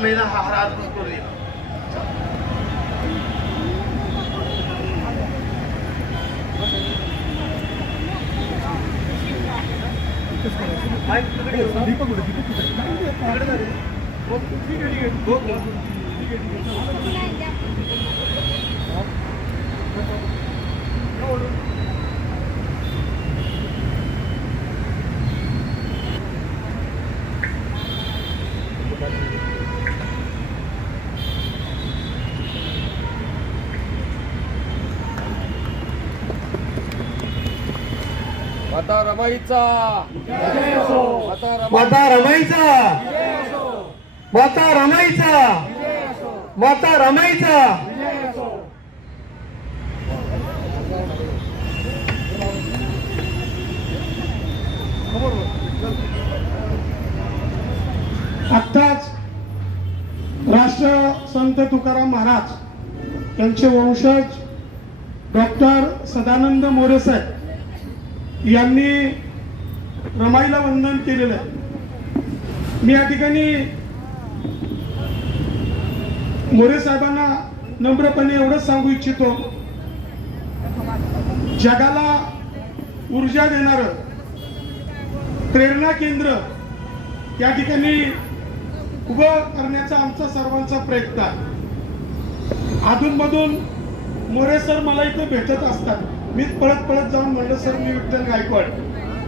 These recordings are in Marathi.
रमेला हार अर्पण करूया. माता रमाईचा माता रमाईचा माता रमाईचा माता रमाईचा. आत्ताच राष्ट्रसंत तुकाराम महाराज यांचे वंशज डॉक्टर सदानंद मोरे साहेब यांनी रमाईला वंदन केलेलं आहे. मी या ठिकाणी मोरे साहेबांना नम्रपणे एवढंच सांगू इच्छितो, जगाला ऊर्जा देणारं प्रेरणा केंद्र या ठिकाणी उभं करण्याचा आमचा सर्वांचा प्रयत्न आहे. अधूनमधून मोरे सर मला इथं भेटत असतात. मी पळत पळत जाऊन म्हणलं सर मी विठ्ठल गायकवाड,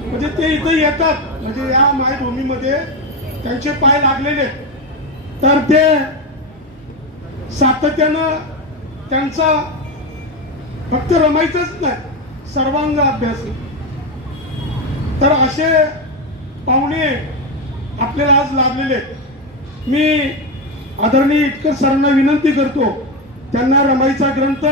म्हणजे ते इथं येतात, म्हणजे या मायभूमीमध्ये त्यांचे पाय लागलेले, तर ते सातत्यानं त्यांचा फक्त रमायचंच नाही सर्वांग अभ्यास. तर असे पाहुणे आपल्याला आज लाभलेले. मी आदरणीय इटकर सरांना विनंती करतो, त्यांना रमाईचा ग्रंथ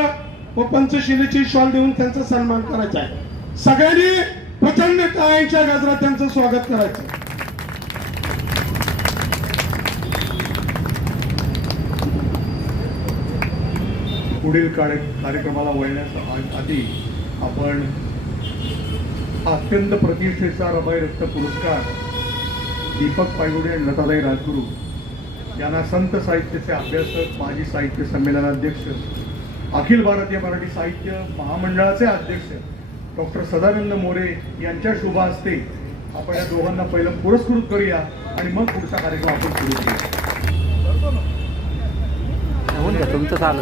व पंचशिलेची शॉल देऊन त्यांचा सन्मान करायचा आहे. सगळ्यांनी प्रचंड टाळ्यांच्या गजरात त्यांचं स्वागत करायचं. पुढील कार्यक्रमाला वळण्याच्या आधी आपण अत्यंत प्रतिष्ठेचा रमाई रत्न पुरस्कार दीपक पायगुडे आणि लताताई राजगुरू यांना संत साहित्याचे अभ्यासक, माजी साहित्य संमेलनाध्यक्ष, अखिल भारतीय मराठी साहित्य महामंडळाचे अध्यक्ष डॉक्टर सदानंद मोरे यांच्या शुभ हस्ते आपण या दोघांना पहिलं पुरस्कृत करूया आणि मग पुढचा कार्यक्रम आपण सुरू करूया. तुमचं चालू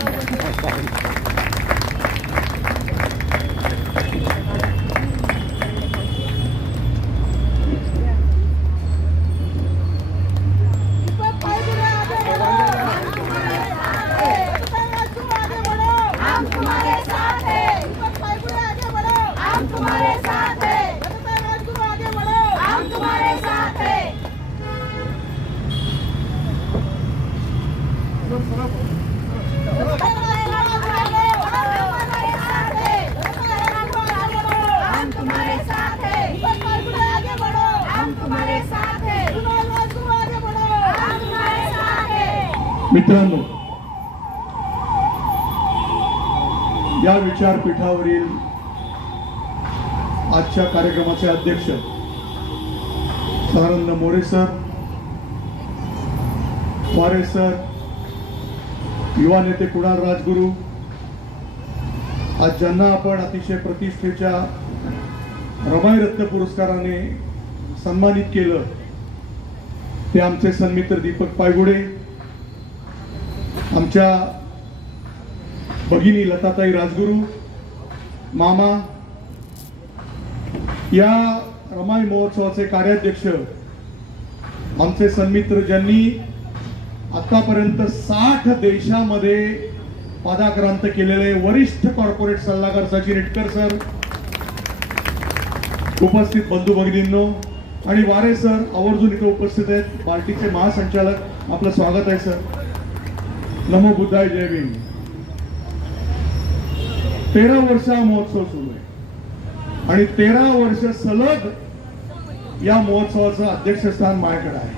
मित्रांनो, या विचारपीठावरील आजच्या कार्यक्रमाचे अध्यक्ष सदानंद मोरे सर, वारे सर, युवा नेते कुणाल राजगुरू, आज ज्यांना आपण अतिशय प्रतिष्ठेच्या रमाई रत्न पुरस्काराने सन्मानित केलं ते आमचे सन्मित्र दीपक पायगुडे, आमच्या भगिनी लताताई राजगुरू, मामा, या रमाई महोत्सवाचे कार्याध्यक्ष आमचे सन्मित्र ज्यांनी आतापर्यंत 60 देशामध्ये पदाक्रांत केलेले वरिष्ठ कॉर्पोरेट सल्लागार सचिन इटकर सर, उपस्थित बंधू भगिनींनो आणि वारे सर आवर्जून इथे उपस्थित आहेत. पार्टीचे महासंचालक, आपलं स्वागत आहे सर. नमो बुद्धाय, जय भीम. 13 वर्ष हा महोत्सव सुरू आहे आणि 13 वर्ष सलग या महोत्सवाचं अध्यक्षस्थान माझ्याकडे आहे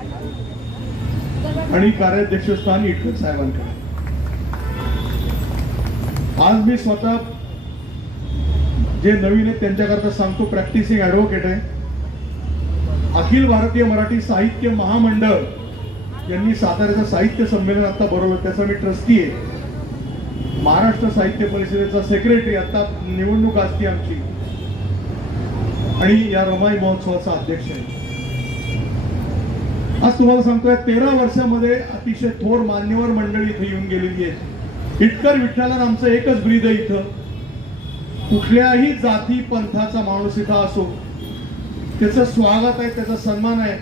आणि कार्याध्यक्षस्थान इटकर साहेबांकडे. आज मी स्वतः जे नवीन आहेत त्यांच्याकरता सांगतो, प्रॅक्टिसिंग ॲडव्होकेट आहे. अखिल भारतीय मराठी साहित्य महामंडळ यांनी साताऱ्याचं साहित्य संमेलन आता भरवलं, त्याचा मी ट्रस्टी आहे. महाराष्ट्र साहित्य परिषदेचा सेक्रेटरी, आता निवडणूक असते आमची, आणि या रमाई महोत्सवाचा अध्यक्ष आहे. आज तुम्हाला सांगतोय 13 वर्षामध्ये अतिशय थोर मान्यवर मंडळी इथे येऊन गेलेली आहे. इटकर विठ्ठलानं आमचं एकच ब्रीद आहे इथं. कुठल्याही जाती पंथाचा माणूस इथं असो, त्याचं स्वागत आहे, त्याचा सन्मान आहे.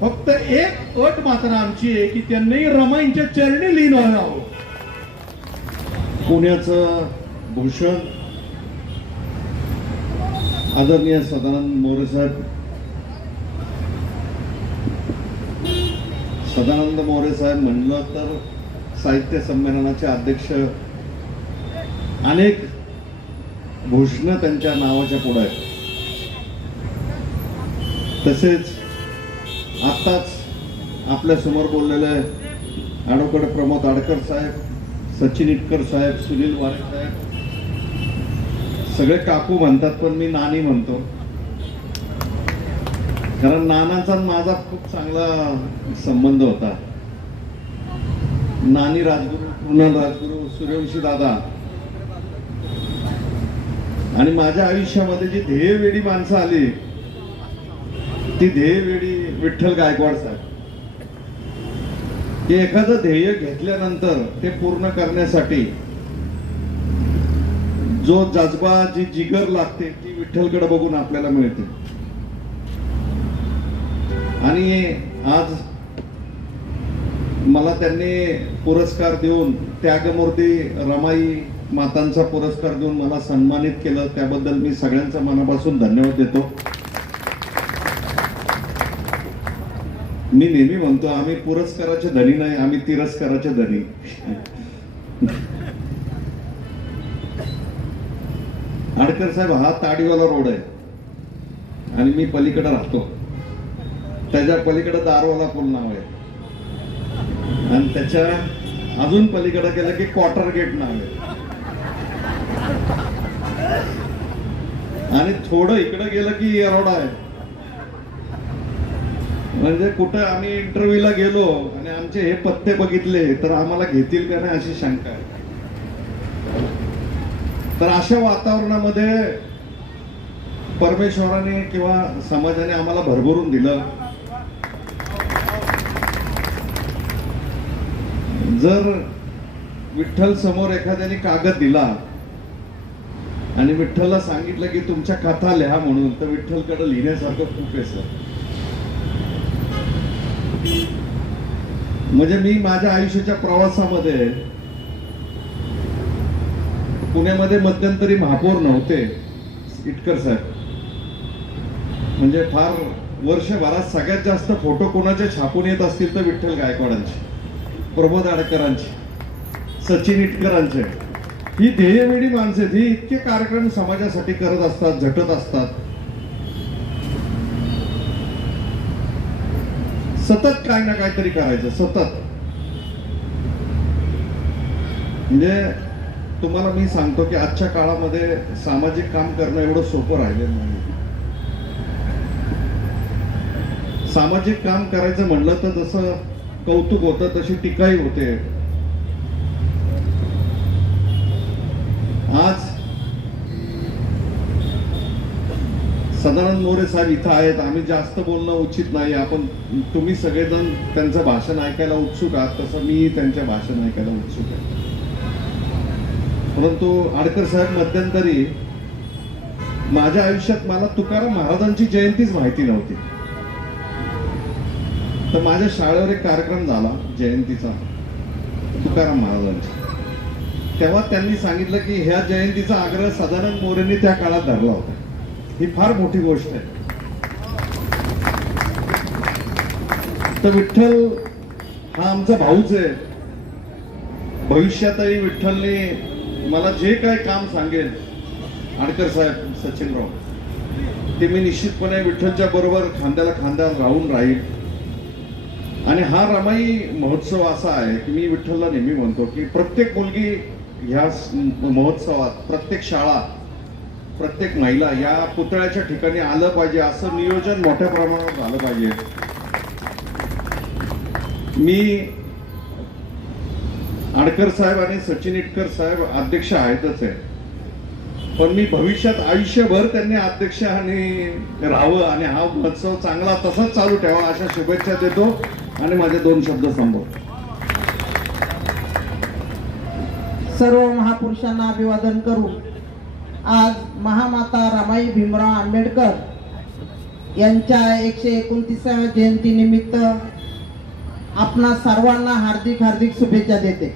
फक्त एक अट मात्र आमची आहे की त्यांनी रमाईंच्या चरणी लीन व्हावं. पुण्याचं भूषण आदरणीय सदानंद मोरे साहेब, सदानंद मोरे साहेब म्हणलं तर साहित्य संमेलनाचे अध्यक्ष, अनेक भूषणं त्यांच्या नावाच्या पुढे आहेत. तसेच आत्ताच आपल्या समोर बोललेले ॲडव्होकेट प्रमोद आडकर साहेब, सचिन इटकर साहेब, सुनील वारे साहेब, सगळे काकू म्हणतात पण मी नानी म्हणतो, कारण नानाचा माझा खूप चांगला संबंध होता. नानी राजगुरू, कृणाल राजगुरू, सूर्यवंशी दादा, आणि माझ्या आयुष्यामध्ये जी ध्येयवेडी माणसं आली ती ध्येयवेडी विठ्ठल गायकवाड साहेब. की एखादं ध्येय घेतल्यानंतर ते पूर्ण करण्यासाठी जो जज्बा, जी जिगर लागते ती विठ्ठलकडे बघून आपल्याला मिळते. आणि आज मला त्यांनी पुरस्कार देऊन, त्यागमूर्ती रमाई मातांचा पुरस्कार देऊन मला सन्मानित केलं, त्याबद्दल मी सगळ्यांचा मनापासून धन्यवाद देतो. मी नेहमी म्हणतो आम्ही पुरस्काराचे धनी नाही, आम्ही तिरस्काराचे धनी. आडकर साहेब, हा ताडीवाला रोड आहे आणि मी पलीकडे राहतो, त्याच्या पलीकडे दारवाला पूल नाव आहे, आणि त्याच्या अजून पलीकडे गेलं की क्वार्टर गेट नाव आहे, आणि थोडं इकडे गेलं की येरोडा आहे. म्हणजे कुठं आम्ही इंटरव्ह्यूला गेलो आणि आमचे हे पत्ते बघितले तर आम्हाला घेतील का नाही अशी शंका आहे. तर अशा वातावरणामध्ये परमेश्वराने किंवा समाजाने आम्हाला भरभरून दिलं. जर विठ्ठल समोर एखाद्याने कागद दिला आणि विठ्ठलला सांगितलं की तुमच्या कथा लिहा म्हणून, तर विठ्ठलकडे लिहिण्यासारखं खूप आहे सर. म्हणजे मी माझ्या आयुष्याच्या प्रवासामध्ये पुण्यामध्ये मध्यंतरी महापौर नव्हते इटकर साहेब. म्हणजे फार वर्षभरात सगळ्यात जास्त फोटो कोणाचे छापून येत असतील तर विठ्ठल गायकवाडांचे, प्रमोद आडकरांचे, सचिन इटकरांचे. ही ध्येयवेडी माणसे, ही इतके कार्यक्रम समाजासाठी करत असतात, झटत असतात. सतत काही ना काहीतरी करायचं, सतत. म्हणजे तुम्हाला मी सांगतो की आजच्या काळामध्ये सामाजिक काम करणं एवढं सोपं राहिलेलं नाही. सामाजिक काम करायचं म्हणलं तर जसं कौतुक होतं तशी टीकाही होते. आज सदानंद मोरे साहेब इथं आहेत. आम्ही जास्त बोलणं उचित नाही. आपण तुम्ही सगळेजण त्यांचं भाषण ऐकायला उत्सुक आहात, तसं मी त्यांच्या भाषण ऐकायला उत्सुक आहे. परंतु आडकर साहेब, मध्यंतरी माझ्या आयुष्यात मला तुकाराम महाराजांची जयंतीच माहिती नव्हती. तर माझ्या शाळेवर एक कार्यक्रम झाला जयंतीचा तुकाराम महाराजांचा. तेव्हा त्यांनी सांगितलं की ह्या जयंतीचा आग्रह सदानंद मोरेंनी त्या काळात धरला होता. ही फार मोठी गोष्ट आहे. तर विठ्ठल हा आमचा भाऊच आहे. भविष्यातही विठ्ठलने मला जे काही काम सांगेल आडकर साहेब, सचिनराव, ते मी निश्चितपणे विठ्ठलच्या बरोबर खांद्याला खांदा राहून राहील. आणि हा रमाई महोत्सव असा आहे की मी विठ्ठलला नेहमी म्हणतो की प्रत्येक मुलगी ह्या महोत्सवात, प्रत्येक शाळा, प्रत्येक महिला या पुतळ्याच्या ठिकाणी आलं पाहिजे, असं नियोजन मोठ्या प्रमाणात झालं पाहिजे. मी आडकर साहेब आणि सचिन इटकर साहेब अध्यक्ष आहेतच आहे, पण मी भविष्यात आयुष्यभर त्यांनी अध्यक्ष आणि राहावं आणि हा महोत्सव चांगला तसाच चालू ठेवा अशा शुभेच्छा देतो आणि माझे 2 शब्द संपवतो. सर्व महापुरुषांना अभिवादन करून आज महामाता रमाई भीमराव आंबेडकर यांच्या 129व्या जयंतीनिमित्त आपणा सर्वांना हार्दिक हार्दिक शुभेच्छा देते.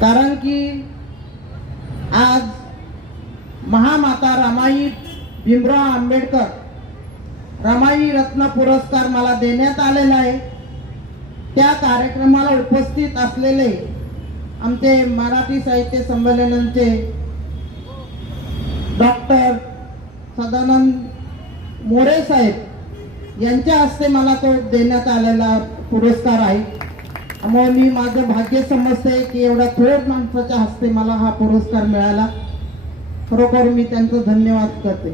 कारण की आज महामाता रमाई भीमराव आंबेडकर रमाई रत्न पुरस्कार मला देण्यात आलेला आहे. त्या कार्यक्रमाला उपस्थित असलेले आमचे मराठी साहित्य संमेलनाचे डॉक्टर सदानंद मोरे साहेब यांच्या हस्ते मला तो देण्यात आलेला पुरस्कार आहे. त्यामुळे मी माझं भाग्य समजते की एवढ्या थोर माणसाच्या हस्ते मला हा पुरस्कार मिळाला. खरोखर मी त्यांचं धन्यवाद करते.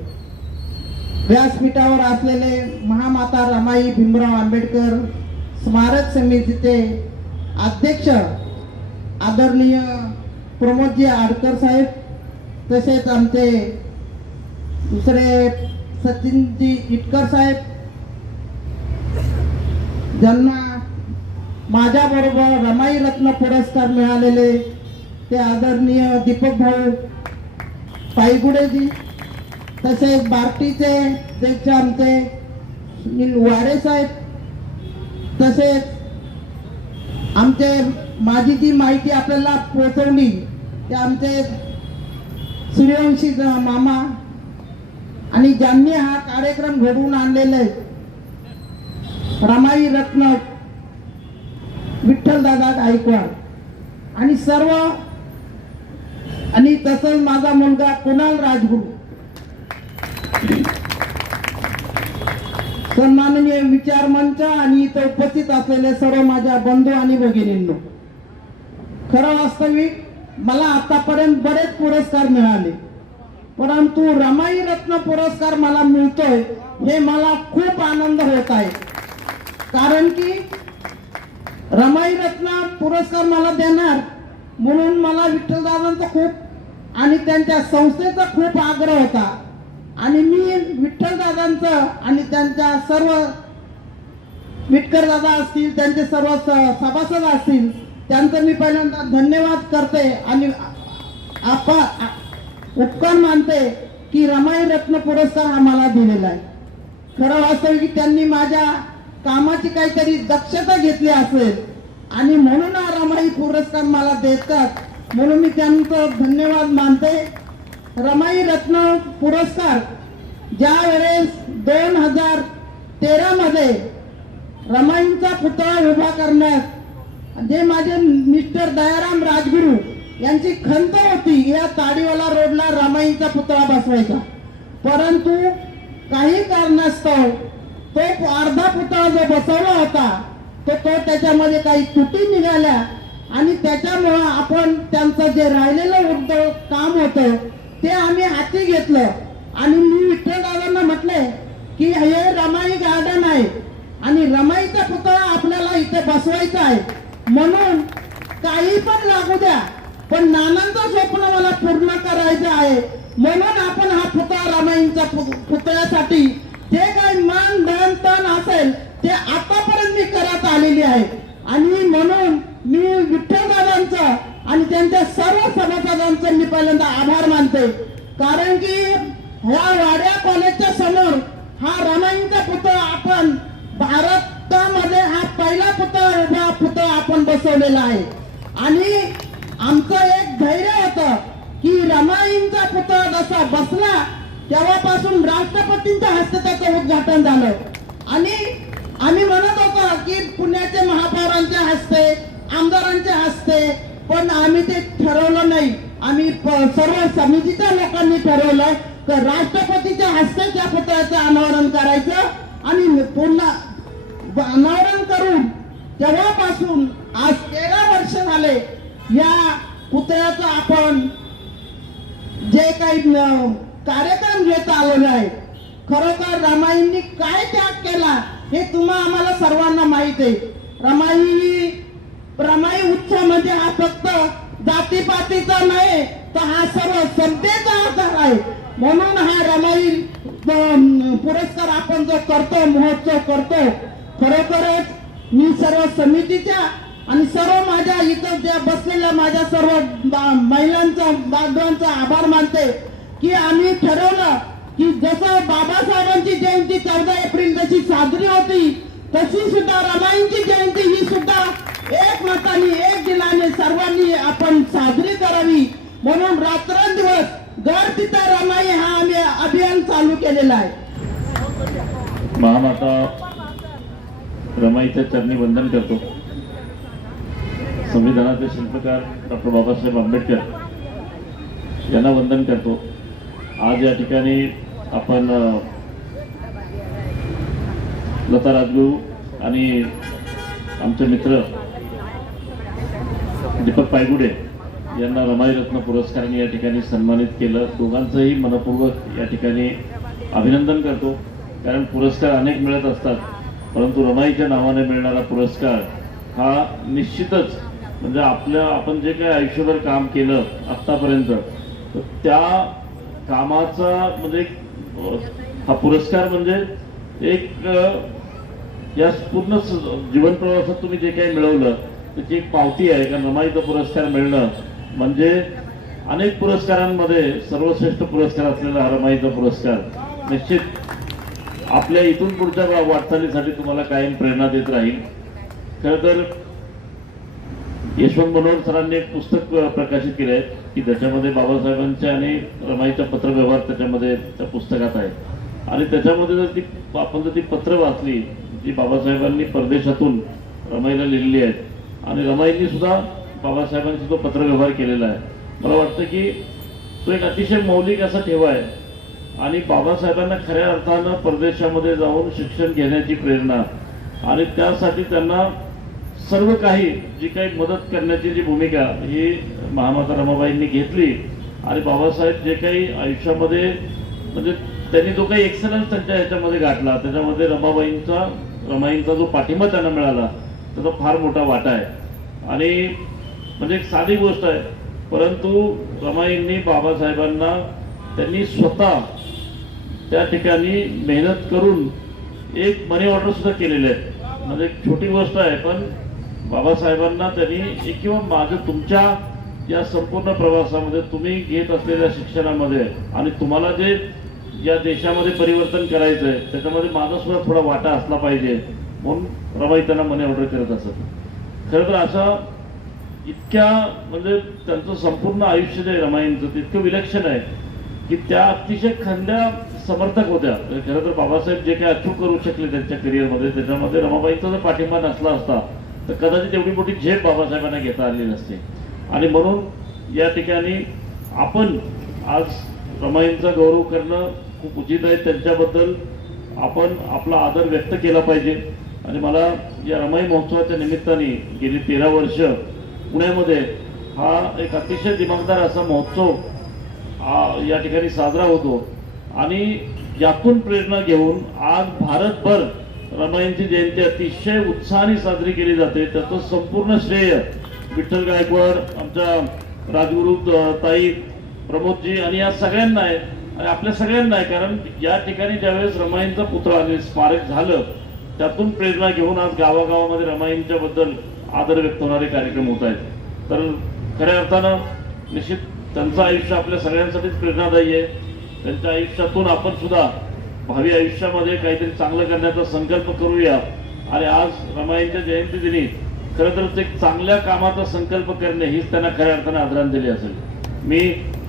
व्यासपीठावर असलेले महामाता रमाई भीमराव आंबेडकर स्मारक समितीचे अध्यक्ष आदरणीय प्रमोदजी आडकर साहेब, तसेच आमचे दुसरे सचिनजी इटकर साहेब, ज्यांना माझ्याबरोबर रमाई रत्न पुरस्कार मिळालेले ते आदरणीय दीपक भाऊ पायगुडेजी, तसेच बार्टीचे अध्यक्ष आमचे सुनील वारे साहेब, तसेच आमचे माझी जी माहिती आपल्याला पोहोचवली ते आमचे सूर्यवंशी मामा आणि ज्यांनी हा कार्यक्रम घडवून आणलेले रमाई रत्न विठ्ठलदादा गायकवाड आणि सर्व, आणि तसंच माझा मुलगा कुणाल राजगुरू, सन्माननीय विचार मंच आणि इथं उपस्थित असलेले सर्व माझ्या बंधू आणि भगिनींनो, खरं वास्तविक मला आतापर्यंत बरेच पुरस्कार मिळाले, परंतु रमाई रत्न पुरस्कार मला मिळतोय हे मला खूप आनंद होत आहे. कारण की रमाई रत्न पुरस्कार मला देणार म्हणून मला विठ्ठलदादांचा खूप आणि त्यांच्या संस्थेचा खूप आग्रह होता. आणि मी विठ्ठलदादांचं आणि त्यांच्या सर्व विटकर दादा असतील, त्यांचे सर्व सभासद असतील, त्यांचं मी पहिल्यांदा धन्यवाद करते आणि उपकार मानते की रमाई रत्न पुरस्कार आम्हाला दिलेला आहे. खरं वास्तविक त्यांनी माझ्या कामाची काहीतरी दक्षता घेतली असेल आणि म्हणून हा रमाई पुरस्कार मला देतात, म्हणून मी त्यांचं धन्यवाद मानते. रमाई रत्न पुरस्कार ज्या वेळेस 2013 मध्ये रमाईंचा पुतळा उभा करण्यात जे माझे मिस्टर दयाराम राजगुरू यांची खंत होती, या ताडीवाला रोडला रमाईंचा पुतळा बसवायचा, परंतु काही कारणास्तव तो अर्धा पुतळा जो बसवला होता तो त्याच्यामध्ये काही त्रुटी निघाल्या आणि त्याच्यामुळं आपण त्यांचं जे राहिलेलं काम होतं ते आम्ही हाती घेतलं. आणि मी विठ्ठलदादांना म्हटले की हे रमाई गार्डन आहे आणि रमाईचा पुतळा आपल्याला इथे बसवायचा आहे, म्हणून काही पण लागू द्या पण नानांचं स्वप्न मला पूर्ण करायचं आहे, म्हणून आपण हा पुतळा रमाईंचा पुतळ्यासाठी जे काही मान धन तन असेल ते आतापर्यंत मी करत आलेली आहे. आणि म्हणून मी विठ्ठलदादांचं आणि त्यांच्या सर्व सभासदांचं मी पहिल्यांदा आभार मानते. कारण की ह्या वाड्या कॉलेजच्या समोर हा रमाईंचा पुतळा आपण भारतामध्ये हा पहिला पुतळा आपण बसवलेला आहे. आणि आमचं एक धैर्य होतं की रमाईंचा पुतळा जसा बसला तेव्हापासून राष्ट्रपतींच्या हस्ते त्याचं उद्घाटन झालं आणि आम्ही म्हणत होतो की पुण्याच्या महापौरांच्या हस्ते, आमदारांच्या हस्ते, पण आम्ही ते ठरवलं नाही. आम्ही सर्व समितीच्या लोकांनी ठरवलं तर राष्ट्रपतीच्या हस्ते त्या पुतळ्याचं अनावरण करायचं आणि पुन्हा अनावरण करून तेव्हापासून आज 13 वर्ष झाले या पुतळ्याचं आपण जे काही कार्यक्रम घेत आलेला आहे. खरोखर रमाईंनी काय त्याग केला हे तुम्हा आम्हाला सर्वांना माहित आहे. रमाई उत्सव म्हणजे हा फक्त जातीपातीचा नाही, तर हा सर्व समतेचा आधार आहे. म्हणून हा रमाई पुरस्कार आपण जो करतो, महोत्सव करतो, खरोखरच मी सर्व समितीच्या आणि सर्व माझ्या इथं ज्या बसलेल्या माझ्या सर्व महिलांचा बांधवांचा आभार मानते की आम्ही ठरवलं की जसं बाबासाहेबांची जयंती 14 एप्रिल जशी साजरी होती, तशी सुद्धा रमाईंची जयंती ही सुद्धा एकमताने एक दिलाने सर्वांनी आपण साजरी करावी. म्हणून रात्रंदिवस घर तिथं रमाई हा आम्ही अभियान चालू केलेला आहे. महामाता रमाईच्या चरणी वंदन करतो. संविधानाचे शिल्पकार डॉक्टर बाबासाहेब आंबेडकर यांना वंदन करतो. आज या ठिकाणी आपण लता राजगुरू आणि आमचे मित्र दीपक पायगुडे यांना रमाई रत्न पुरस्काराने या ठिकाणी सन्मानित केलं. दोघांचंही मनपूर्वक या ठिकाणी अभिनंदन करतो. कारण पुरस्कार अनेक मिळत असतात, परंतु रमाईच्या नावाने मिळणारा पुरस्कार हा निश्चितच म्हणजे आपण जे काही आयुष्यभर काम केलं आत्तापर्यंत, तर त्या कामाचा म्हणजे हा पुरस्कार म्हणजे एक या पूर्ण जीवन प्रवासात तुम्ही जे काही मिळवलं त्याची एक पावती आहे. कारण रमाईचा पुरस्कार मिळणं म्हणजे अनेक पुरस्कारांमध्ये सर्वश्रेष्ठ पुरस्कार असलेला हा रमाईचा पुरस्कार निश्चित आपल्या इथून पुढच्या वाटचालीसाठी तुम्हाला कायम प्रेरणा देत राहील. खरं तर यशवंत मनोहर सरांनी एक पुस्तक प्रकाशित केलं आहे की त्याच्यामध्ये बाबासाहेबांचे आणि रमाईचा पत्रव्यवहार त्याच्यामध्ये त्या पुस्तकात आहे. आणि त्याच्यामध्ये जर आपण ती पत्र वाचली जी बाबासाहेबांनी परदेशातून रमाईला लिहिलेली आहेत आणि रमाईंनी सुद्धा बाबासाहेबांशी तो पत्रव्यवहार केलेला आहे, मला वाटतं की तो एक अतिशय मौलिक असा ठेवा आहे. आणि बाबासाहेबांना खऱ्या अर्थानं परदेशामध्ये जाऊन शिक्षण घेण्याची प्रेरणा आणि त्यासाठी त्यांना सर्व काही जी काही मदत करण्याची जी भूमिका ही महामाता रमाबाईंनी घेतली. आणि बाबासाहेब जे काही आयुष्यामध्ये म्हणजे त्यांनी जो काही एक्सलन्स त्यांच्या ह्याच्यामध्ये गाठला, त्याच्यामध्ये रमाईंचा जो पाठिंबा त्यांना मिळाला त्याचा फार मोठा वाटा आहे. आणि म्हणजे एक साधी गोष्ट आहे, परंतु रमाईंनी बाबासाहेबांना त्यांनी स्वतः त्या ठिकाणी मेहनत करून एक मनी ऑर्डर सुद्धा केलेले आहे. म्हणजे एक छोटी गोष्ट आहे, पण बाबासाहेबांना त्यांनी एक किंवा माझं तुमच्या या संपूर्ण प्रवासामध्ये तुम्ही घेत असलेल्या शिक्षणामध्ये आणि तुम्हाला जे या देशामध्ये परिवर्तन करायचं आहे त्याच्यामध्ये माझा सुद्धा थोडा वाटा असला पाहिजे म्हणून रमाई त्यांना मनी ऑर्डर करत असत. खरं तर अशा इतक्या म्हणजे त्यांचं संपूर्ण आयुष्य जे रमाईंचं तितकं विलक्षण आहे की त्या अतिशय खंद्या समर्थक होत्या. खरं तर बाबासाहेब जे काही अचीव करू शकले त्यांच्या करिअरमध्ये त्याच्यामध्ये रमाबाईंचा जर पाठिंबा नसला असता तर कदाचित एवढी मोठी झेप बाबासाहेबांना घेता आली नसते. आणि म्हणून या ठिकाणी आपण आज रमाईंचा गौरव करणं खूप उचित आहे. त्यांच्याबद्दल आपण आपला आदर व्यक्त केला पाहिजे. आणि मला या रमाई महोत्सवाच्या निमित्ताने गेली 13 वर्ष पुण्यामध्ये हा एक अतिशय दिमागदार असा महोत्सव या ठिकाणी साजरा होतो. आणि यातून प्रेरणा घेऊन आज भारतभर रमाईंची जयंती अतिशय उत्साहाने साजरी केली जाते. त्याचं संपूर्ण श्रेय विठ्ठल गायकवाड, आमच्या राजगुरू ताई, प्रमोदजी आणि या सगळ्यांना आहे आणि आपल्या सगळ्यांना आहे. कारण या ठिकाणी ज्यावेळेस रमाईंचा पुतळा आणि स्मारक झालं त्यातून प्रेरणा घेऊन आज गावागावामध्ये रमाईंच्या बद्दल आदर व्यक्त होणारे कार्यक्रम होत आहेत. तर खऱ्या अर्थानं निश्चित त्यांचं आयुष्य आपल्या सगळ्यांसाठीच प्रेरणादायी आहे. त्यांच्या आयुष्यातून आपण सुद्धा भावी आयुष्यामध्ये काहीतरी चांगलं करण्याचा संकल्प करूया. आणि आज रमाईंच्या जयंती दिनी खरं तर एक चांगल्या कामाचा संकल्प करणे हीच त्यांना खऱ्या अर्थानं आदरांजली असेल. मी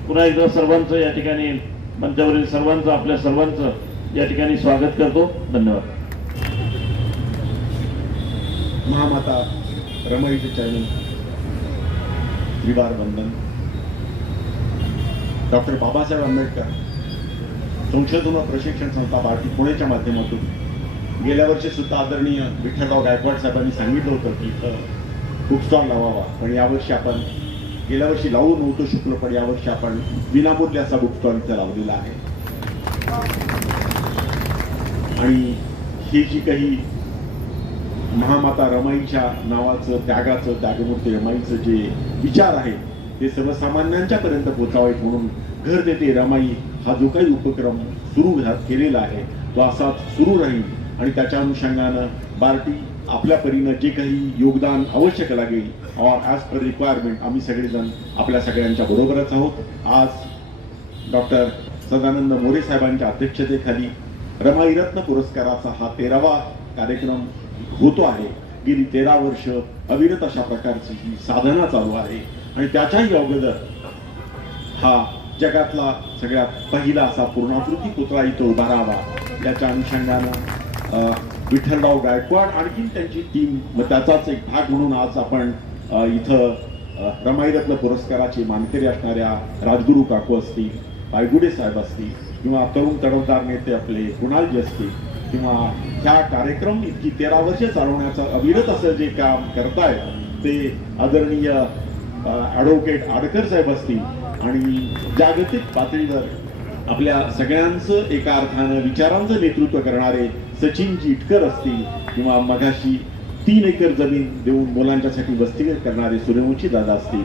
पुन्हा एकदा सर्वांचं या ठिकाणी मंचावरील सर्वांचं आपल्या सर्वांचं या ठिकाणी स्वागत करतो. धन्यवाद. महामाता रमाईचे चरण त्रिवार वंदन. डॉक्टर बाबासाहेब आंबेडकर संशोधन व प्रशिक्षण संस्था बार्टी पुणेच्या माध्यमातून गेल्या वर्षी सुद्धा आदरणीय विठ्ठलराव गायकवाड साहेबांनी सांगितलं होतं की बुक स्टॉल लावावा, पण यावर्षी आपण गेल्या वर्षी लावू नव्हतो शकलो, पण यावर्षी आपण विनामूल्य असा बुक स्टॉल इथं लावलेला आहे. आणि ही जी काही महामाता रमाईच्या नावाचं त्यागमूर्ती रमाईचं जे विचार आहे ते सर्वसामान्यांच्या पर्यंत पोहोचावे म्हणून घर देते रमाई हा जो काही उपक्रम सुरू केलेला आहे तो असाच सुरू राहील आणि त्याच्या अनुषंगानं बार्टी आपल्या परीनं जे काही योगदान आवश्यक लागेल और ॲज पर रिक्वायरमेंट आम्ही सगळेजण आपल्या सगळ्यांच्या बरोबरच आहोत. आज डॉक्टर सदानंद मोरे साहेबांच्या अध्यक्षतेखाली रमाई रत्न पुरस्काराचा हा 13वा कार्यक्रम होतो आहे. गेली 13 वर्ष अविरत अशा प्रकारची ही साधना चालू आहे आणि त्याच्याही अगोदर हा जगातला सगळ्यात पहिला असा पूर्णाकृती पुतळा इथं उभा राहावा याच्या अनुषंगानं विठ्ठलराव गायकवाड आणखीन त्यांची टीम व त्याचाच एक भाग म्हणून आज आपण इथं रमाईरत्न पुरस्काराचे मानकरी असणाऱ्या राजगुरू काकू असतील, पायगुडे साहेब असतील किंवा तरुण तडफदार नेते आपले कुणालजी असतील किंवा ह्या कार्यक्रम इतकी 13 वर्षे चालवण्याचं अविरत असं जे काम करतायत ते आदरणीय ॲडव्होकेट आडकर साहेब असतील आणि जागतिक पातळीवर आपल्या सगळ्यांचं एका अर्थानं विचारांचं नेतृत्व करणारे सचिनजी इटकर असतील किंवा मगाशी 3 एकर जमीन देऊन मुलांच्यासाठी वसतिगृह करणारे सूर्यवंशी दादा असतील.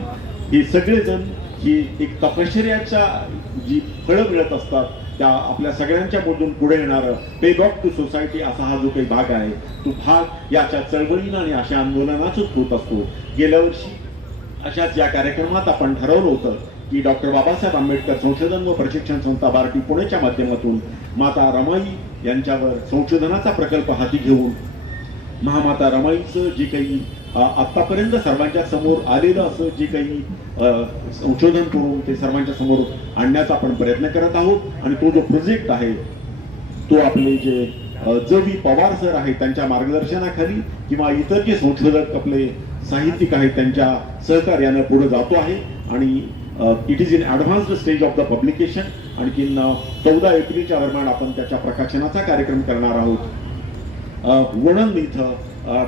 हे सगळेजण ही एक तपश्चर्याच्या जी फळं मिळत असतात त्या आपल्या सगळ्यांच्या मधून पुढे येणारं पे बॅक टू सोसायटी असा हा जो काही भाग आहे तो भाग याच्या चळवळीनं आणि अशा आंदोलनातच होत असतो. गेल्या वर्षी अशाच या कार्यक्रमात आपण ठरवलं होतं की डॉक्टर बाबासाहेब आंबेडकर संशोधन व प्रशिक्षण संस्था बार्टी पुणेच्या माध्यमातून माता रमाई यांच्यावर संशोधनाचा प्रकल्प हाती घेऊन महामाता रमाईचं जे काही आतापर्यंत सर्वांच्या समोर आलेलं असं जे काही संशोधन करून ते सर्वांच्या समोर आणण्याचा आपण प्रयत्न करत आहोत आणि तो जो प्रोजेक्ट आहे तो आपले जे जवी पवार सर आहेत त्यांच्या मार्गदर्शनाखाली किंवा इतर जे संशोधक आपले साहित्यिक आहेत त्यांच्या सहकार्यानं पुढे जातो आहे आणि it is in advanced stage of the publication. आणखीन 14 एप्रिलच्या दरम्यान आपण त्याच्या प्रकाशनाचा कार्यक्रम करणार आहोत. वणंद इथं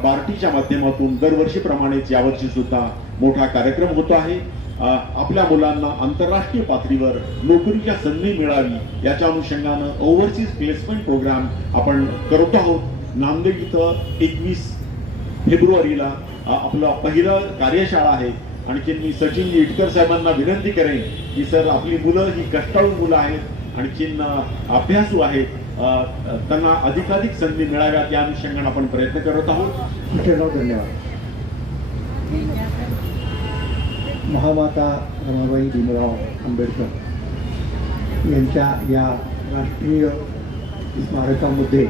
बार्टीच्या माध्यमातून दरवर्षीप्रमाणेच यावर्षी सुद्धा मोठा कार्यक्रम होतो आहे. आपल्या मुलांना आंतरराष्ट्रीय पातळीवर नोकरीच्या संधी मिळावी याच्या अनुषंगानं ओव्हरसीज प्लेसमेंट प्रोग्राम आपण करत आहोत. नांदेड इथं 21 फेब्रुवारीला आपलं पहिलं कार्यशाळा आहे. आणखी मी सचिनजी इटकर साहेबांना विनंती करेन की सर आपली मुलं ही कष्टाळू मुलं आहेत आणखीन अभ्यासू आहेत त्यांना अधिकाधिक संधी मिळाव्यात या अनुषंगाने आपण प्रयत्न करत आहोत. धन्यवाद. महामाता रमाबाई भीमराव आंबेडकर यांच्या या राष्ट्रीय स्मारकामध्ये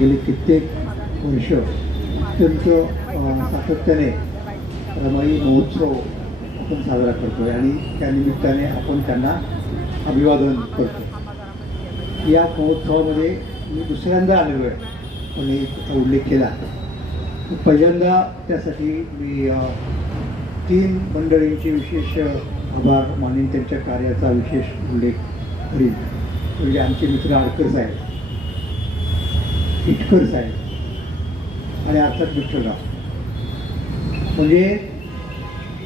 गेली कित्येक वर्ष अत्यंत सातत्याने रमाई महोत्सव आपण साजरा करतोय आणि त्यानिमित्ताने आपण त्यांना अभिवादन करतो. या महोत्सवामध्ये मी दुसऱ्यांदा आलेलो आहे पण एक उल्लेख केला. पहिल्यांदा त्यासाठी मी 3 मंडळींचे विशेष आभार मानेन, त्यांच्या कार्याचा विशेष उल्लेख करीन. म्हणजे आमचे मित्र आडकर साहेब, इटकर साहेब आणि अर्थात विठ्ठलराव. म्हणजे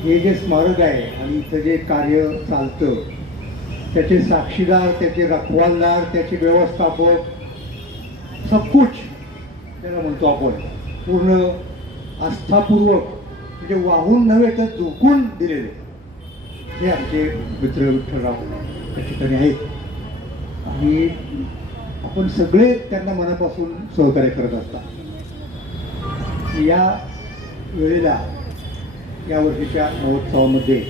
हे जे स्मारक आहे आणि इथं जे कार्य चालतं त्याचे साक्षीदार, त्याचे रखवालदार, त्याचे व्यवस्थापक सबकुच त्याला म्हणतो आपण. पूर्ण आस्थापूर्वक म्हणजे वाहून नव्हे तर झोकून दिलेले हे आमचे मित्र विठ्ठलराव त्या ठिकाणी आहेत आणि आपण सगळे त्यांना मनापासून सहकार्य करत असतात. या वेळेला या वर्षीच्या महोत्सवामध्ये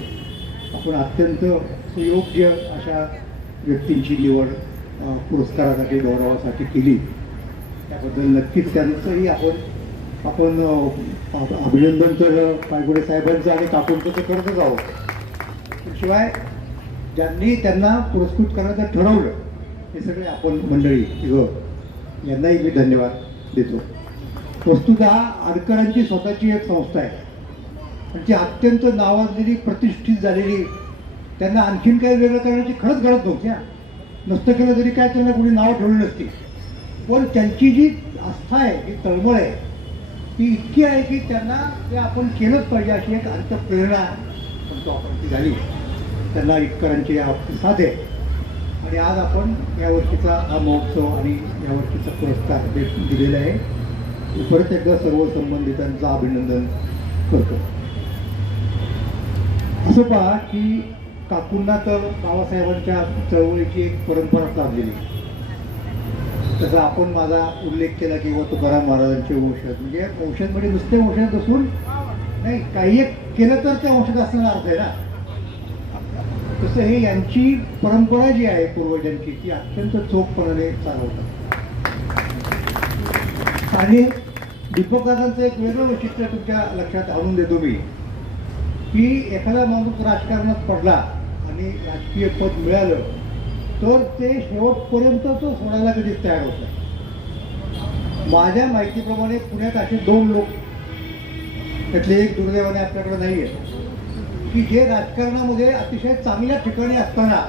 आपण अत्यंत सुयोग्य अशा व्यक्तींची निवड पुरस्कारासाठी गौरवासाठी केली. त्याबद्दल नक्कीच त्यांचंही आपण अभिनंदन तर पायगुडे साहेबांचं आणि काकूंचं तर करतच आहोत. शिवाय ज्यांनी त्यांना पुरस्कृत करायचं ठरवलं हे सगळे आपण मंडळी यांनाही मी धन्यवाद देतो. वस्तुतः आडकरांची स्वतःची एक संस्था आहे आणि ती अत्यंत नावाजलेली प्रतिष्ठित झालेली. त्यांना आणखीन काही वेगळं करण्याची खरंच गरज नव्हती. नसतं केलं तरी काय त्यांना कोणी नावं ठेवली नसती. पण त्यांची जी आस्था आहे, जी तळमळ आहे ती इतकी आहे की त्यांना ते आपण केलंच पाहिजे अशी एक अंतःप्रेरणा म्हणतो आपण ती झाली. त्यांना इटकरांची या साथ आहे आणि आज आपण यावर्षीचा हा महोत्सव आणि यावर्षीचा पुरस्कार दिलेला आहे. मी परत एकदा सर्व संबंधितांचं अभिनंदन करतो. असं पहा की काकूंना तर बाबासाहेबांच्या चळवळीची एक परंपरा लाभलेली. तसं आपण माझा उल्लेख केला की व तुकाराम महाराजांचे वंशज, म्हणजे वंशज म्हणजे नुसते वंशज असून नाही, काही एक केलं तर ते वंशज असणं अर्थ आहे ना. तसं हे यांची परंपरा जी आहे पूर्वजांची ती अत्यंत चोखपणाने चालवतात. आणि दीपक दादांचं एक वेगळं वैशिष्ट्य तुमच्या लक्षात आणून देतो मी, की एखादा माणूस राजकारणात पडला आणि राजकीय पद मिळालं तर ते शेवटपर्यंत तो सोडायला कधीच तयार होत नाही. माझ्या माहितीप्रमाणे पुण्यात असे 2 लोक, त्यातले एक दुर्दैवाने आपल्याकडे नाही आहे, की जे राजकारणामध्ये अतिशय चांगल्या ठिकाणी असताना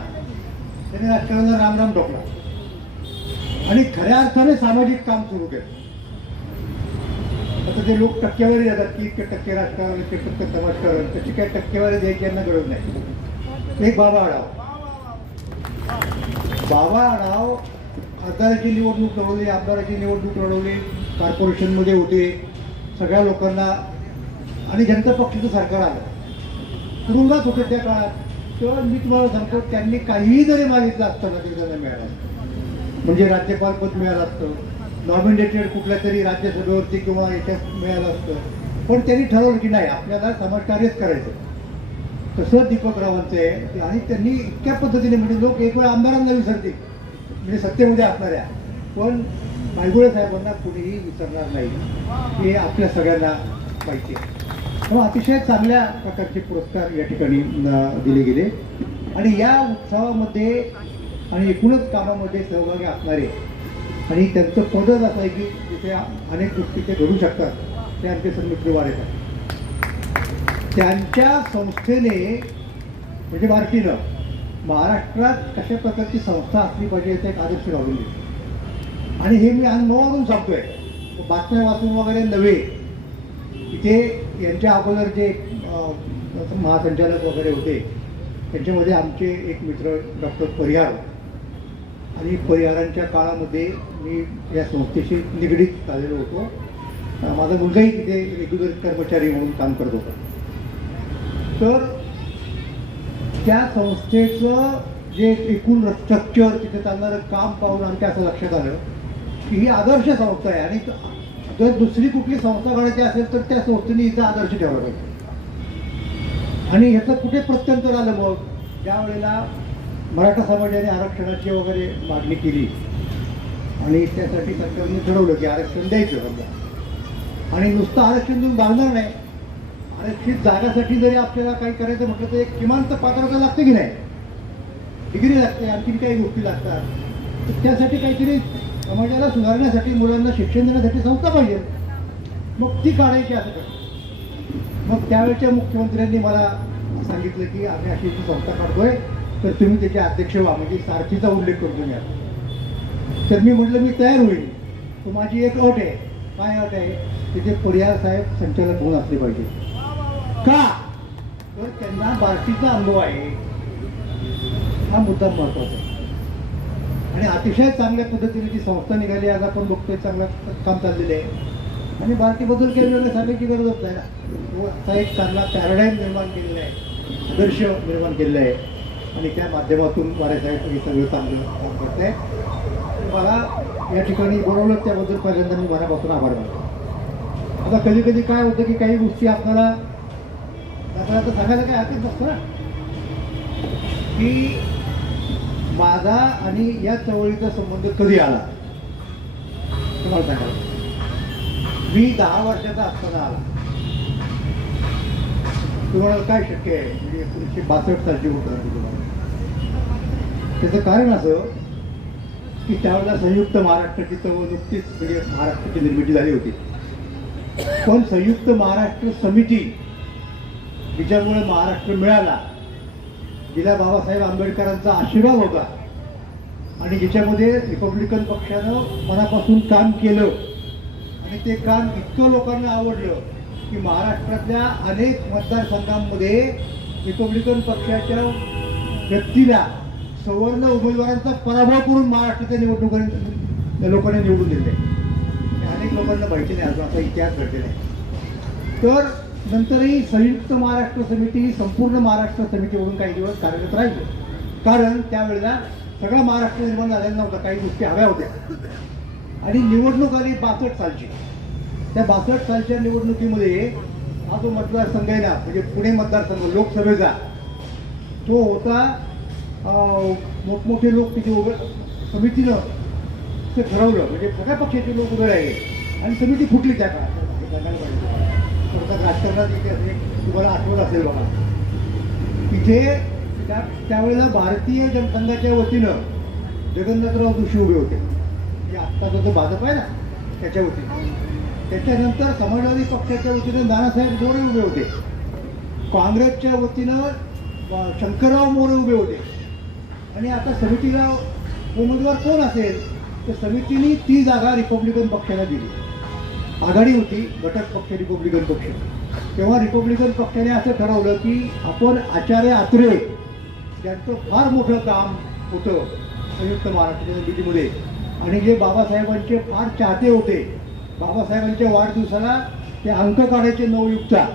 त्याने राजकारणाला रामराम ठोकला आणि खऱ्या अर्थाने सामाजिक काम सुरू केलं. आता ते लोक टक्केवारी देतात की इतके टक्के राजकारण, इतके टक्के समाजकारण, त्याची काही टक्केवारी द्यायची यांना गरज नाही. एक बाबा आढाव खासदाराची निवडणूक लढवली, आमदाराची निवडणूक लढवली, कॉर्पोरेशनमध्ये होते, सगळ्या लोकांना, आणि जनता पक्षाचं सरकार आलं, तुरुंगात होतं त्या काळात. तेव्हा मी तुम्हाला सांगतो, त्यांनी काहीही जरी मागितलं असतं ना ते त्यांना मिळालं असतं. म्हणजे राज्यपाल पद मिळालं असतं, नॉमिनेटेड कुठल्या तरी राज्यसभेवरती किंवा याच्यात मिळालं असतं, पण त्यांनी ठरवलं की नाही, आपल्याला समाजकार्यच करायचं. तसं दीपकरावांचं आहे. आणि त्यांनी इतक्या पद्धतीने, म्हणजे लोक एक वेळ आमदारांना विसरतील, म्हणजे सत्तेमध्ये असणाऱ्या, पण पायगुळे साहेबांना कुणीही विसरणार नाही, हे आपल्या सगळ्यांना माहिती आहे. तेव्हा अतिशय चांगल्या प्रकारचे पुरस्कार या ठिकाणी दिले गेले. आणि या उत्सवामध्ये आणि एकूणच कामामध्ये सहभागी असणारे, आणि त्यांचं पदच असं आहे की जिथे अनेक गोष्टी ते घडू शकतात, ते आमचे सन्मित्र वाढत आहेत. त्यांच्या संस्थेने, म्हणजे बार्टीनं, महाराष्ट्रात कशा प्रकारची संस्था असली पाहिजे याचा एक आदर्श घालून दिला. आणि हे मी अनुभवावरून सांगतोय, बातम्या वाचून वगैरे नव्हे. इथे यांच्या अगोदर जे महासंचालक वगैरे होते, त्यांच्यामध्ये आमचे एक मित्र डॉक्टर परिहार, आणि परिहारांच्या काळामध्ये मी या संस्थेशी निगडीत झालेलो होतो. माझा मुलगाही तिथे रेग्युलर कर्मचारी म्हणून काम करत होता. तर त्या संस्थेचं जे एकूण स्ट्रक्चर, तिथे चालणारं काम पाहून आमच्या असं लक्षात आलं की ही आदर्श संस्था आहे. आणि जर दुसरी कुठली संस्था काढायची असेल तर त्या संस्थेने हिचा आदर्श ठेवला पाहिजे. आणि ह्याचं कुठे प्रत्यंतर आलं मग, ज्या वेळेला मराठा समाजाने आरक्षणाची वगैरे मागणी केली आणि त्यासाठी सरकारने ठरवलं की आरक्षण द्यायचं समजा, आणि नुसतं आरक्षण देऊन चालणार नाही, आरक्षित जागासाठी जरी आपल्याला काही करायचं म्हटलं तर एक किमान तर पात्रता लागते की नाही, डिग्री लागते, आणखीन काही गोष्टी लागतात. तर त्यासाठी काहीतरी समाजाला सुधारण्यासाठी, मुलांना शिक्षण देण्यासाठी संस्था पाहिजे. मग ती काढायची असं कसं. मग त्यावेळच्या मुख्यमंत्र्यांनी मला सांगितलं की आम्ही अशी संस्था काढतोय, तर तुम्ही त्याचे अध्यक्ष व्हा. म्हणजे सारथीचा उल्लेख करतो मी आता. तर मी म्हटलं मी तयार होईल. तर माझी एक अट आहे. काय अट आहे? तिथे परिहार साहेब संचालक होऊन असले पाहिजे. का? तर त्यांना बार्टीचा अनुभव आहे, हा मुद्दा महत्वाचा आहे. आणि अतिशय चांगल्या पद्धतीने ती संस्था निघाली. आज आपण बघतोय चांगलं काम चाललेलं आहे. आणि बार्टीबद्दल काही वेगळं सांगायची गरजच नाही ना. तो असा एक चांगला पॅराडाईम निर्माण केलेला आहे, आदर्श निर्माण केलेला आहे. आणि त्या माध्यमातून वारेसाहेब हे सगळं चांगलं काम करत आहे. मला या ठिकाणी बोलवलं, त्याबद्दल पहिल्यांदा मी मनापासून आभार मानतो. आता कधी कधी काय होतं की काही गोष्टी आपल्याला आता सांगायला काय हरकत नसतं ना, की माझा आणि या चळवळीचा संबंध कधी आला तुम्हाला सांगायला. मी 10 वर्षाचा असताना आला. तुम्हाला काय शक्य आहे, म्हणजे 1962 सालची होतं तुम्हाला. त्याचं कारण असं की त्यावेळेला संयुक्त महाराष्ट्राची चळवळ नुकतीच, म्हणजे महाराष्ट्राची निर्मिती झाली होती. पण संयुक्त महाराष्ट्र समिती, जिच्यामुळे महाराष्ट्र मिळाला, जिला बाबासाहेब आंबेडकरांचा आशीर्वाद होता, आणि जिच्यामध्ये रिपब्लिकन पक्षानं मनापासून काम केलं, आणि ते काम इतकं लोकांना आवडलं की महाराष्ट्रातल्या अनेक मतदारसंघांमध्ये रिपब्लिकन पक्षाच्या व्यक्तीला सवर्ण उमेदवारांचा पराभव करून महाराष्ट्राच्या निवडणुकांनी लोकांनी निवडून दिले. अनेक अनेक लोकांना माहिती नाही अजून असा इतिहास घडलेला आहे. तर नंतरही संयुक्त महाराष्ट्र समिती ही संपूर्ण महाराष्ट्र समिती म्हणून काही दिवस कार्यरत राहिली. कारण त्यावेळेला सगळा महाराष्ट्र निर्माण झालेला नव्हता, काही गोष्टी हव्या होत्या. आणि निवडणूक आली 62 सालची. त्या 62 सालच्या निवडणुकीमध्ये हा जो मतदारसंघ आहे ना, म्हणजे पुणे मतदारसंघ लोकसभेचा, तो होता मोठमोठे लोक तिथे उभे समितीनं ते ठरवलं, म्हणजे सगळ्या पक्षाचे लोक उभे राहिले आणि समिती फुटली त्या काळात. राजकारणात इथे तुम्हाला आठवत असेल बघा, तिथे त्यावेळेला भारतीय जनसंघाच्या वतीनं जगन्नाथराव जोशी उभे होते, म्हणजे आत्ताचा जो भाजप आहे ना त्याच्या वतीने. त्याच्यानंतर समाजवादी पक्षाच्या वतीनं नानासाहेब मोरे उभे होते, काँग्रेसच्या वतीनं शंकरराव मोरे उभे होते. आणि आता समितीला उमेदवार कोण असेल तर समितीने ती जागा रिपब्लिकन पक्षाला दिली. आघाडी होती, घटक पक्ष रिपब्लिकन पक्ष. तेव्हा रिपब्लिकन पक्षाने असं ठरवलं की आपण आचार्य आत्रे यांचं फार मोठं काम होतं संयुक्त महाराष्ट्र समितीमध्ये, आणि जे बाबासाहेबांचे फार चाहते होते, बाबासाहेबांच्या वाढदिवसाला ते अंक काढायचे नवयुक्ता,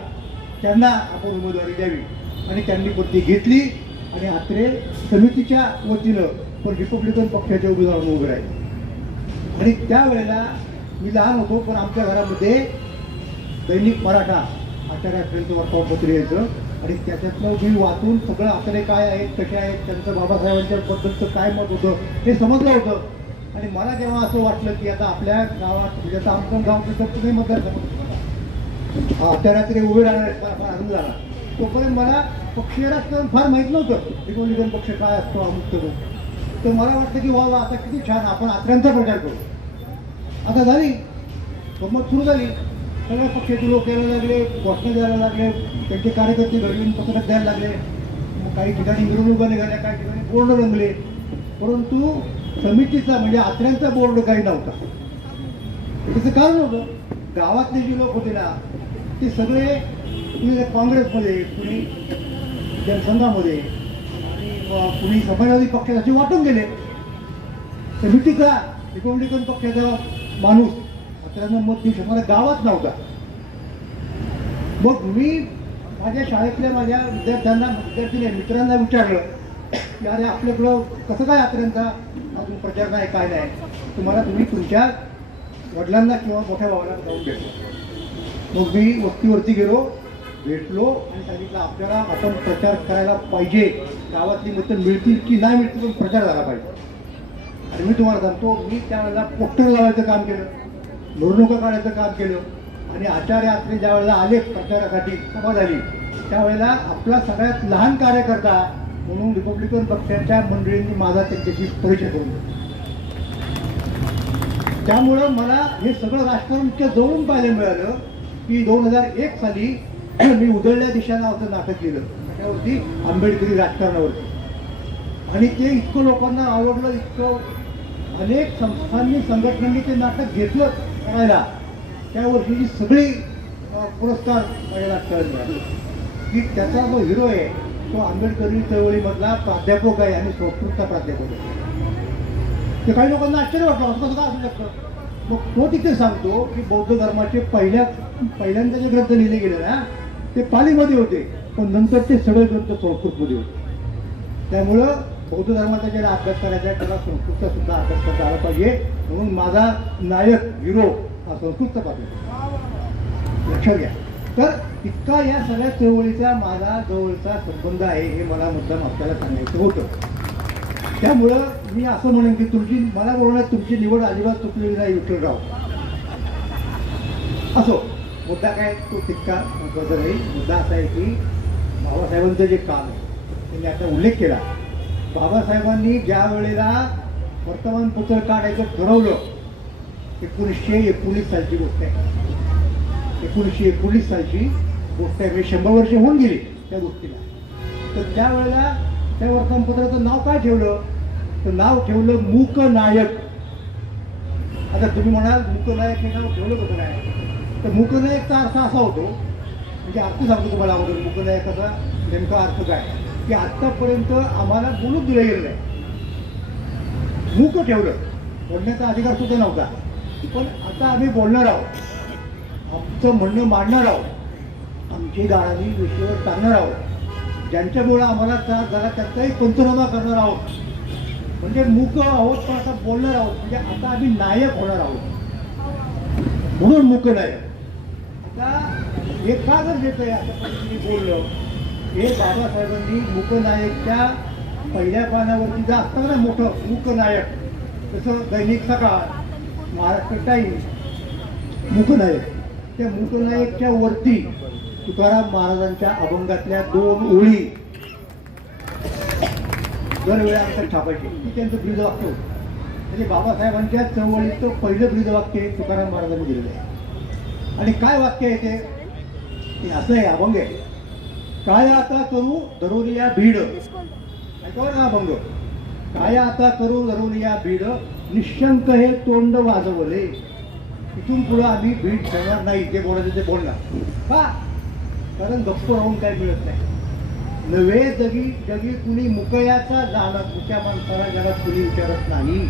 त्यांना आपण उमेदवारी द्यावी. आणि त्यांनी पण ती घेतली आणि आत्रे समितीच्या वतीनं पण रिपब्लिकन पक्षाच्या उमेदवारांना उभे राहिले. आणि त्यावेळेला मी लहान होतो, पण आमच्या घरामध्ये दैनिक मराठा आचार्य आत्रेंचं वर्तमानपत्र यायचं, आणि त्याच्यातलं मी वाचून सगळं आत्रे काय आहेत, कसे आहेत, त्यांचं बाबासाहेबांच्या बद्दलचं काय मत होतं हे समजलं होतं. आणि मला जेव्हा असं वाटलं की आता आपल्या गावात, म्हणजे आता आमचं गाव तिथं नाही मतदार आचार्य आत्रे उभे राहणार झाला, तोपर्यंत मला पक्षीय राजकारण फार माहीत नव्हतं. रिपब्लिकन पक्ष काय असतो अमुक तो. तर मला वाटतं की वा आता किती छान आपण आत्र्यांचा प्रचार करू. आता झाली गंमत सुरू झाली, सगळ्या पक्षाचे लोक यायला लागले, घोषणा द्यायला लागले, त्यांचे कार्यकर्ते घरी येऊन पत्रक द्यायला लागले. मग काही ठिकाणी मिरवणुका निघाल्या, काही ठिकाणी बोर्ड रंगले, परंतु समितीचा म्हणजे आत्र्यांचा बोर्ड काही नव्हता. त्याचं कारण होतं गावातले जे लोक होते ना ते सगळे कुणी काँग्रेसमध्ये, कुणी जनसंघामध्ये आणि कुणी समाजवादी पक्षाचे वाटून गेले. समितीचा रिपब्लिकन पक्षाचा माणूस आत्र्यांना मत देऊ शकणारा गावात नव्हता. मग मी माझ्या शाळेतल्या माझ्या विद्यार्थ्यांना मित्रांना विचारलं की अरे आपल्याकडं कसं काय आत्र्यांचा अजून प्रचार नाही, काय नाही, तुम्ही तुमच्या वडिलांना किंवा मोठ्या भावाला जाऊन भेटलो. मग मी वस्तीवरती गेलो, भेटलो आणि सांगितलं आपल्याला आपण प्रचार करायला पाहिजे, गावातली मतं मिळतील की नाही मिळतील पण प्रचार झाला पाहिजे. आणि मी तुम्हाला सांगतो, मी त्यावेळेला पोस्टर लावायचं काम केलं, निवडणुका काढायचं काम केलं. आणि आचार्य आत्रे ज्या वेळेला आले प्रचारासाठी सभा झाली, त्यावेळेला आपला सगळ्यात लहान कार्यकर्ता म्हणून रिपब्लिकन पक्षाच्या मंडळींनी माझा त्यांच्याशी परिचय करून दिला. त्यामुळं मला हे सगळं राजकारण इतक्या जवळून पाहायला मिळालं की 2001 साली मी उधळल्या दिशा नावाचं नाटक लिहिलं त्याच्यावरती, आंबेडकरी राजकारणावरती. आणि ते इतकं लोकांना आवडलं, इतकं अनेक संस्थांनी संघटनांनी ते नाटक घेतलं करायला. त्या वर्षीची सगळी पुरस्कार माझ्या राजकारण मिळाले. की त्याचा जो हिरो आहे तो आंबेडकरी चळवळीमधला प्राध्यापक आहे आणि संस्कृतचा प्राध्यापक आहे. ते काही लोकांना आश्चर्य वाटलं, असं कसं काय असू शकतं. मग तो तिथे सांगतो की बौद्ध धर्माचे पहिल्यांदा जे ग्रंथ लिहिले गेले ना ते पालीमध्ये होते, पण नंतर ते सगळे ग्रंथ संस्कृतमध्ये होते. त्यामुळं बौद्ध धर्माचा ज्याला अभ्यास करायचा आहे त्याला संस्कृतचा सुद्धा अभ्यास करता आला पाहिजे. म्हणून माझा नायक हिरो हा संस्कृतचा पाहिजे, लक्षात घ्या. तर इतका या सगळ्या चळवळीचा माझा जवळचा संबंध आहे हे मला मुद्दाम आपल्याला सांगायचं होतं. त्यामुळं मी असं म्हणेन की मला बोलण्यात तुमची निवड अजिबात चुकलेली नाही विठ्ठलराव. असो, मुद्दा काय तो तितका महत्त्वाचा नाही. मुद्दा असा आहे की बाबासाहेबांचं जे काम आहे त्यांनी आता उल्लेख केला. बाबासाहेबांनी ज्या वेळेला वर्तमानपत्र काढायचं ठरवलं 1919 सालची गोष्ट आहे. 1919 सालची गोष्ट आहे, म्हणजे 100 वर्ष होऊन गेली त्या गोष्टीला. तर त्यावेळेला त्या वर्तमानपत्राचं नाव काय ठेवलं तर नाव ठेवलं मूक नायक. आता तुम्ही म्हणाल मूक नायक हे नाव ठेवलं कसं नाही, तर मूक नायकचा अर्थ असा होतो, म्हणजे अर्थ सांगतो तुम्हाला अगोदर मूक नायकाचा नेमका अर्थ काय की आत्तापर्यंत आम्हाला बोलूच दिलं गेलं नाही, मूक ठेवलं, बोलण्याचा अधिकार सुद्धा नव्हता. पण आता आम्ही बोलणार आहोत, आमचं म्हणणं मांडणार आहोत, आमची गाणी विषयावर टाकणार आहोत, ज्यांच्यामुळे आम्हाला त्रास झाला त्याचाही पंचनामा करणार आहोत. म्हणजे मूक आहोत पण आता बोलणार आहोत, म्हणजे आता आम्ही नायक होणार आहोत, म्हणून मूक नायक. आता हे का गरजेचं आहे आता पद्धतीने बोललं, हे बाबासाहेबांनी मूकनायकच्या पहिल्या पानावरती जे असतं ना मोठं मूकनायक, जसं दैनिक सकाळ, महाराष्ट्र टाइम्स, मूकनायक, त्या मूकनायकच्या वरती तुकाराम महाराजांच्या अभंगातल्या 2 ओळी दरवेळा आमच्या छापायचे, की त्यांचं ब्रीदवाक्य होतं. म्हणजे बाबासाहेबांच्या चळवळीचं पहिलं ब्रीदवाक्य तुकाराम महाराजांनी दिलेलं आहे. आणि काय वाक्य आहे ते असं आहे, अभंग आहे, काय आता करू धरून या भीड, ऐकावं ना अभंग, काय आता करू धरून या भीड, निशंक हे तोंड वाजवले. इथून पुढे आम्ही भीड ठेवणार नाही, जे बोलायचं ते बोलणार. का? कारण गप्प राहून काय मिळत नाही. नवे जगी कुणी मुकयाचा जाणत, मुक्या माणसाला जगात कुणी विचारत नाही.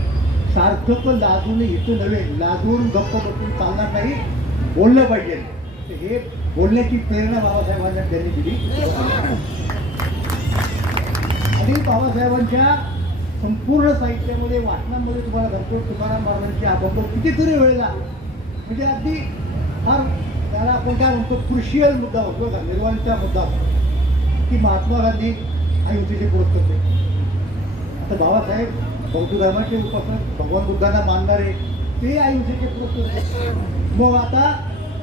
सार्थक लाजून इथं नव्हे, लाजून गप्प बसून चालणार नाही, बोललं पाहिजे. हे बोलण्याची प्रेरणा बाबासाहेबांना त्यांनी दिली. आणि बाबासाहेबांच्या संपूर्ण साहित्यामध्ये, वाचनामध्ये तुम्हाला सांगतो, तुकाराम महाराजांचे अभंग कितीतरी वेळेला म्हणजे अगदी फार त्याला आपण काय म्हणतो क्रुशियल मुद्दा होतो का, निर्वाणीचा मुद्दा होतो की महात्मा गांधी अहिंसेचे पुरस्कार करते. आता बाबासाहेब बौद्ध धर्माचे उपासक, भगवान बुद्धांना मानणारे, ते अहिंसेचे पुरस्कार. मग आता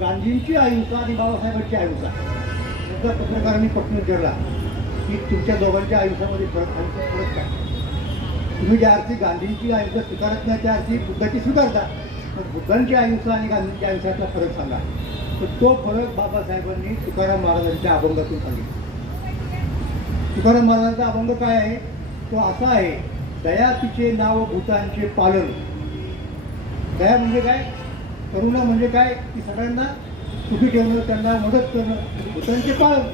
गांधींची अहिंसा आणि बाबासाहेबांची अहिंसा, एकदा पत्रकारांनी प्रश्न विचारला की तुमच्या दोघांच्या आयुष्यामध्ये फरक काय? तुम्ही ज्या अर्थी गांधींची अहिंसा स्वीकारत नाही त्या अर्थी बुद्धाची स्वीकारता, मग बुद्धांची अहिंसा आणि गांधींच्या अहिंसातला फरक सांगा. तर तो फरक बाबासाहेबांनी तुकाराम महाराजांच्या अभंगातून सांगितला. तुकाराम महाराजांचा अभंग काय आहे? तो असा आहे, दया तिचे नाव भूतांचे पालन. दया म्हणजे काय? करुणा म्हणजे काय? की सगळ्यांना सुखी ठेवणं, त्यांना मदत करणं, भूतांचे पालन.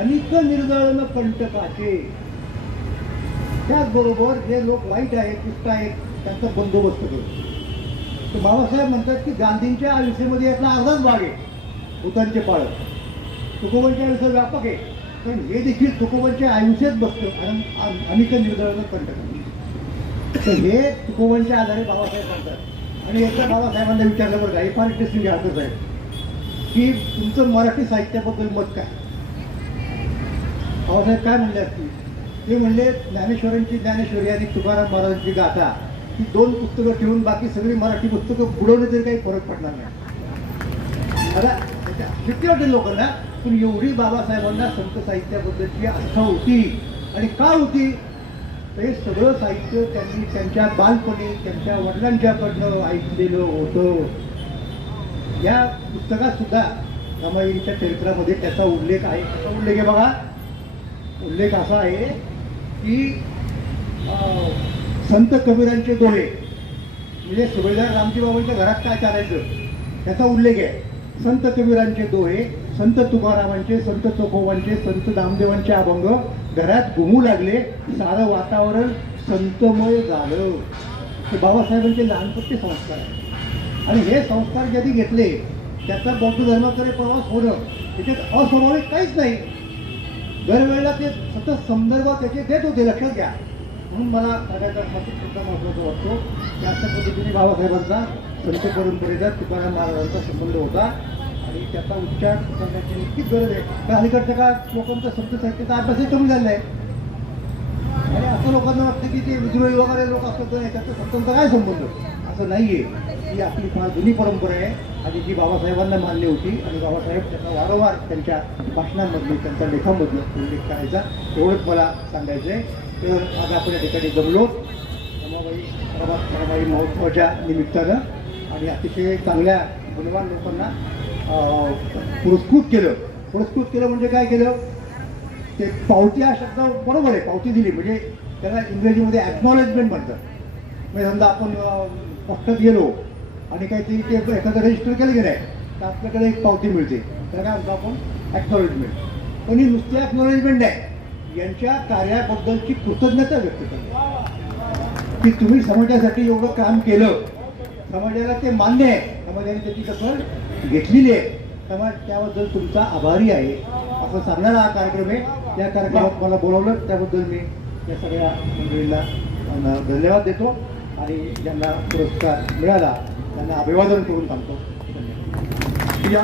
अनिक निर्दळन कंटकाचे, त्याचबरोबर जे लोक वाईट आहेत, दुष्ट आहेत, त्यांचा बंदोबस्त करतो. तर बाबासाहेब म्हणतात की गांधींच्या आयुष्यामध्ये यातला अर्धाच भाग आहे भूतांचे पालन. तुकोबांचे आयुष्य व्यापक आहे, पण हे देखील तुकोबांच्या आयुष्यात बसतं आणि अनिक निर्दळन कंटक. तर हे तुकोबांच्या आधारे बाबासाहेब म्हणतात. आणि एकदा बाबासाहेबांना विचारलं बरं, हे फार इंटरेस्टिंग आहे साहेब, की तुमचं मराठी साहित्याबद्दल मत काय? बाबासाहेब काय म्हणले असतील? ते म्हणले ज्ञानेश्वरांची ज्ञानेश्वरी आणि तुकाराम महाराजांची गाथा ही 2 पुस्तकं ठेवून बाकी सगळी मराठी पुस्तकं बुडवणे तरी काही फरक पडणार नाही. आता किती वाटेल लोकांना, पण एवढी बाबासाहेबांना संत साहित्याबद्दलची आस्था होती. आणि का होती? तर हे सगळं साहित्य त्यांनी त्यांच्या बालपणी त्यांच्या वडिलांच्याकडनं ऐकलेलं होतं. या पुस्तकात सुद्धा रमाईच्या चरित्रामध्ये त्याचा उल्लेख आहे. कसा उल्लेख आहे बघा? उल्लेख असा आहे की संत कबीरांचे दोहे, म्हणजे सुभेदार रामजी बाबांच्या घरात काय चालायचं त्याचा उल्लेख आहे. संत कबीरांचे दोहे, संत तुकारामांचे, संत तुकोबांचे, संत नामदेवांचे अभंग घरात घुमू लागले, सारं वातावरण संतमय झालं. हे बाबासाहेबांचे लहानपणचे संस्कार आहेत. आणि हे संस्कार ज्यांनी घेतले त्याचा बौद्ध धर्माकडे प्रवास होणं त्याच्यात अस्वाभाविक काहीच नाही. दरवेळेला ते सतत संदर्भ त्याचे देत होते, लक्षात घ्या. म्हणून मला सगळ्याचा सुद्धा महत्त्वाचा वाटतो की अशा पद्धतीने बाबासाहेबांचा संत परंपरेचा तुकाराम महाराजांचा संबंध होता आणि त्याचा उच्चार करण्याची नक्कीच गरज आहे. कारण अलीकडच्या काळात लोकांचा संत साहित्याचा अभ्यासही कमी झाला आहे. आणि असं लोकांना वाटतं की ते विद्रोही वगैरे लोक असतात त्याचा संतांचा काय संबंध? असं नाही आहे. ही आपली फार जुनी परंपरा आहे आणि जी बाबासाहेबांना मान्य होती. आणि बाबासाहेब त्यांना वारंवार त्यांच्या भाषणांमधले, त्यांच्या लेखांमधलं उल्लेख करायचा. एवढंच मला सांगायचं आहे. तर आज आपण या ठिकाणी जमलो रमाबाई महोत्सवाच्या निमित्तानं आणि अतिशय चांगल्या गुणवान लोकांना पुरस्कृत केलं. पुरस्कृत केलं म्हणजे काय केलं? ते पावती हा शब्द बरोबर आहे, पावती दिली म्हणजे त्याला इंग्रजीमध्ये ॲक्नॉलेजमेंट म्हणतात. म्हणजे समजा आपण पोस्टात गेलो आणि काहीतरी ते एखादं रजिस्टर केलं गेलं आहे तर आपल्याकडे एक पावती मिळते, त्याला काय म्हणतो आपण? ॲक्नॉलेजमेंट. पण ही नुसती ॲक्नॉलेजमेंट आहे, यांच्या कार्याबद्दलची कृतज्ञता व्यक्त करतो की तुम्ही समाजासाठी एवढं काम केलं, समाजाला ते मान्य आहे, समाजाने त्याची दखल घेतलेली आहे, समाज त्याबद्दल तुमचा आभारी आहे असं सांगणारा हा कार्यक्रम आहे. या कार्यक्रमात मला बोलावलं त्याबद्दल मी या सगळ्या मंडळींना धन्यवाद देतो आणि ज्यांना पुरस्कार मिळाला त्यांना अभिवादन करून थांबतो. धन्यवाद.